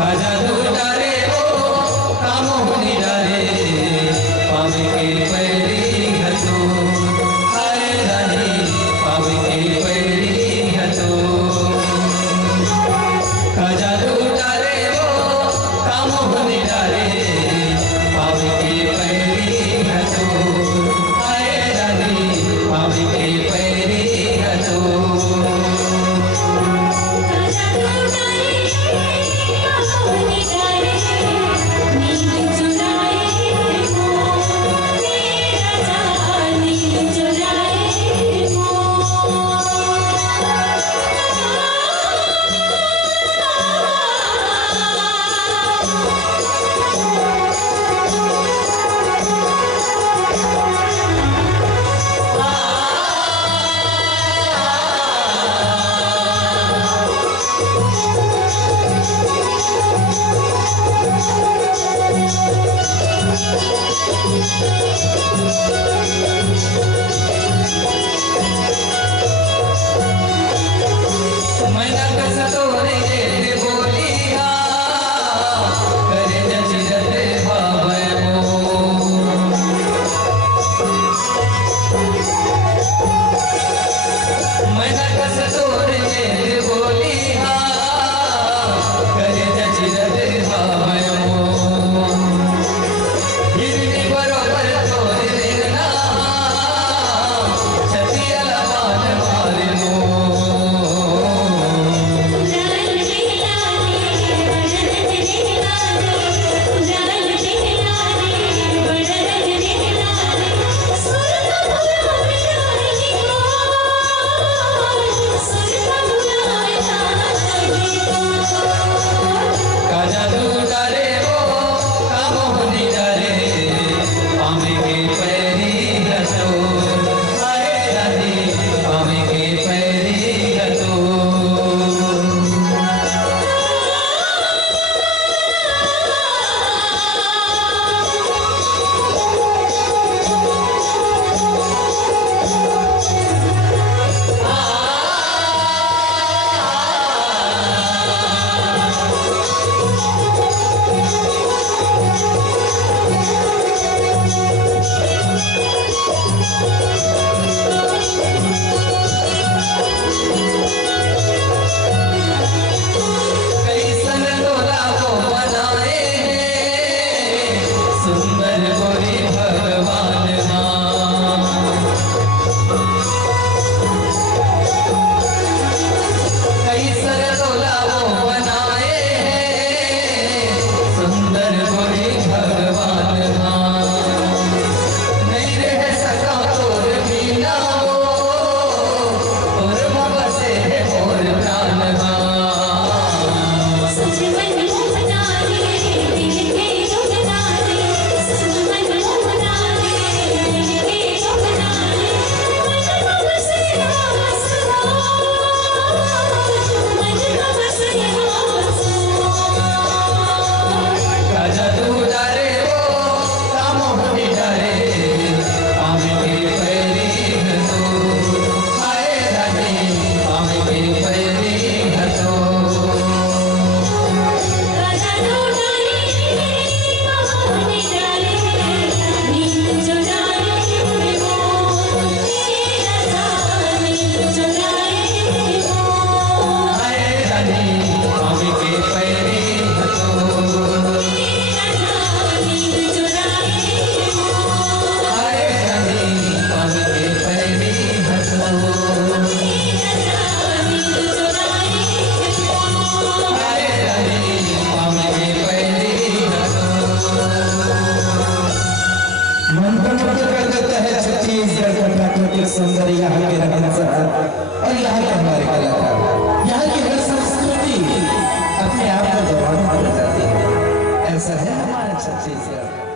खाजा लुटारे वो कामों निरारे पावे के पैरी हतो हाय रानी पावे के पैरी हतो खाजा लुटारे वो कामों निरारे पावे के पैरी हतो हाय रानी पावे के पैरी हतो सौंदर्य यहाँ के रहन-सहन और यहाँ के हमारे कलाकार, यहाँ की हर संस्कृति अपने आप में गौरव हो जाती है। ऐसा है हमारे छत्तीसगढ़।